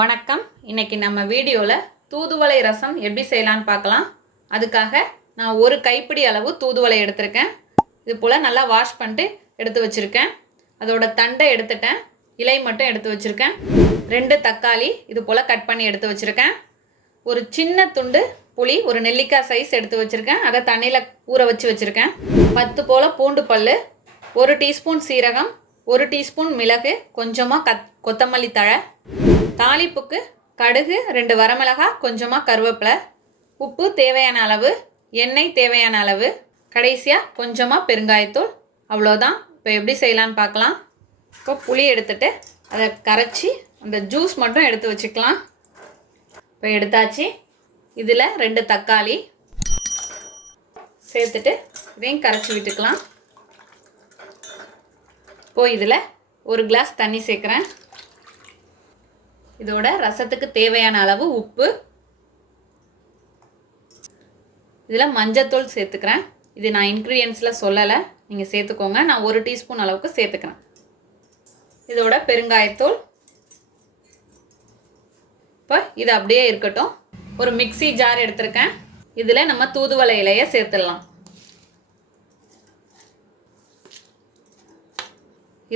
வணக்கம். இன்னைக்கு நம்ம வீடியோவில் தூதுவளை ரசம் எப்படி செய்யலான்னு பார்க்கலாம். அதுக்காக நான் ஒரு கைப்பிடி அளவு தூதுவளை எடுத்திருக்கேன். இது போல் நல்லா வாஷ் பண்ணிட்டு எடுத்து வச்சுருக்கேன். அதோட தண்டை எடுத்துட்டேன், இலை மட்டும் எடுத்து வச்சுருக்கேன். 2 தக்காளி இது போல் கட் பண்ணி எடுத்து வச்சுருக்கேன். ஒரு சின்ன துண்டு புளி, ஒரு நெல்லிக்காய் சைஸ் எடுத்து வச்சுருக்கேன். அதை தண்ணியில் ஊற வச்சு வச்சுருக்கேன். 10 போல் பூண்டு பல், 1 டீஸ்பூன் சீரகம், 1 டீஸ்பூன் மிளகு, கொஞ்சமாக கொத்தமல்லி தழை, தாளிப்புக்கு கடுகு, 2 வரமிளகாய், கொஞ்சமாக கருவேப்பிலை, உப்பு தேவையான அளவு, எண்ணெய் தேவையான அளவு, கடைசியாக கொஞ்சமாக பெருங்காயத்தூள். அவ்வளோதான். இப்போ எப்படி செய்யலான்னு பார்க்கலாம். இப்போ புளி எடுத்துட்டு அதை கரைச்சி அந்த ஜூஸ் மட்டும் எடுத்து வச்சுக்கலாம். இப்போ எடுத்தாச்சு. இதில் 2 தக்காளி சேர்த்துட்டு இதையும் கரைச்சி விட்டுக்கலாம். இப்போ இதில் 1 கிளாஸ் தண்ணி சேர்க்குறேன். இதோட ரசத்துக்கு தேவையான அளவு உப்பு, இதில் மஞ்சத்தூள் சேர்த்துக்கிறேன். இது நான் இன்க்ரீடியன்ஸில் சொல்லலை, நீங்கள் சேர்த்துக்கோங்க. நான் 1 டீஸ்பூன் அளவுக்கு சேர்த்துக்கிறேன். இதோட பெருங்காயத்தூள். இப்போ இது அப்படியே இருக்கட்டும். ஒரு மிக்ஸி ஜார் எடுத்திருக்கேன். இதில் நம்ம தூதுவளை இலையை சேர்த்துடலாம்.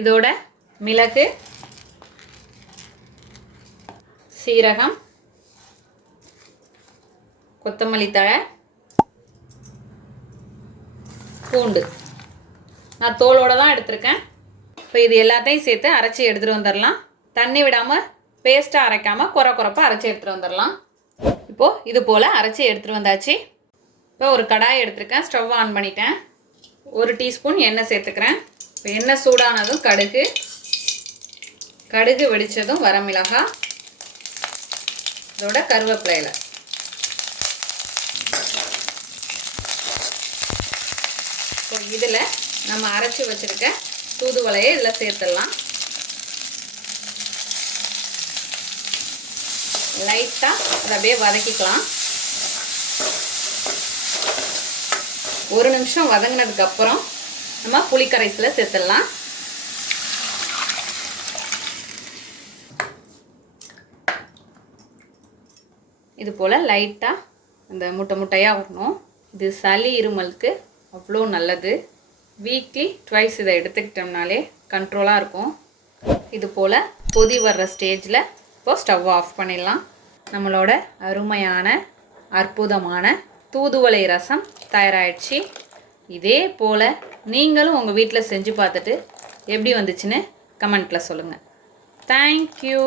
இதோட மிளகு, சீரகம், கொத்தமல்லி தழை, பூண்டு நான் தோலோடு தான் எடுத்திருக்கேன். இப்போ இது எல்லாத்தையும் சேர்த்து அரைச்சி எடுத்துகிட்டு வந்துடலாம். தண்ணி விடாமல் பேஸ்ட்டாக அரைக்காமல் குறைப்பாக அரைச்சி எடுத்துகிட்டு வந்துடலாம். இப்போது இது போல் அரைச்சி எடுத்துகிட்டு வந்தாச்சு. இப்போ ஒரு கடாய் எடுத்திருக்கேன். ஸ்டவ் ஆன் பண்ணிட்டேன். 1 டீஸ்பூன் எண்ணெய் சேர்த்துக்கிறேன். இப்போ எண்ணெய் சூடானதும் கடுகு வெடித்ததும் வரமிளகாய், இதோட கருவேப்பிலை. இப்போ இதில் நம்ம அரைச்சி வச்சுருக்க தூதுவளையை இதில் சேர்த்துடலாம். லைட்டாக அதை அப்படியே வதக்கிக்கலாம். 1 நிமிஷம் வதங்கினதுக்கப்புறம் நம்ம புளிக்கரைசலை சேர்த்துடலாம். இது போல் லைட்டாக அந்த முட்டையாக வரணும். இது சளி இருமலுக்கு அவ்வளோ நல்லது. வீக்லி ட்வைஸ் இதை எடுத்துக்கிட்டோம்னாலே கண்ட்ரோலாக இருக்கும். இது போல் கொதி வர்ற ஸ்டேஜில் இப்போது ஸ்டவ் ஆஃப் பண்ணிடலாம். நம்மளோட அருமையான அற்புதமான தூதுவளை ரசம் தயாராகிடுச்சு. இதே போல் நீங்களும் உங்கள் வீட்டில் செஞ்சு பார்த்துட்டு எப்படி வந்துச்சுன்னு கமெண்ட்டில் சொல்லுங்கள். தேங்க்யூ.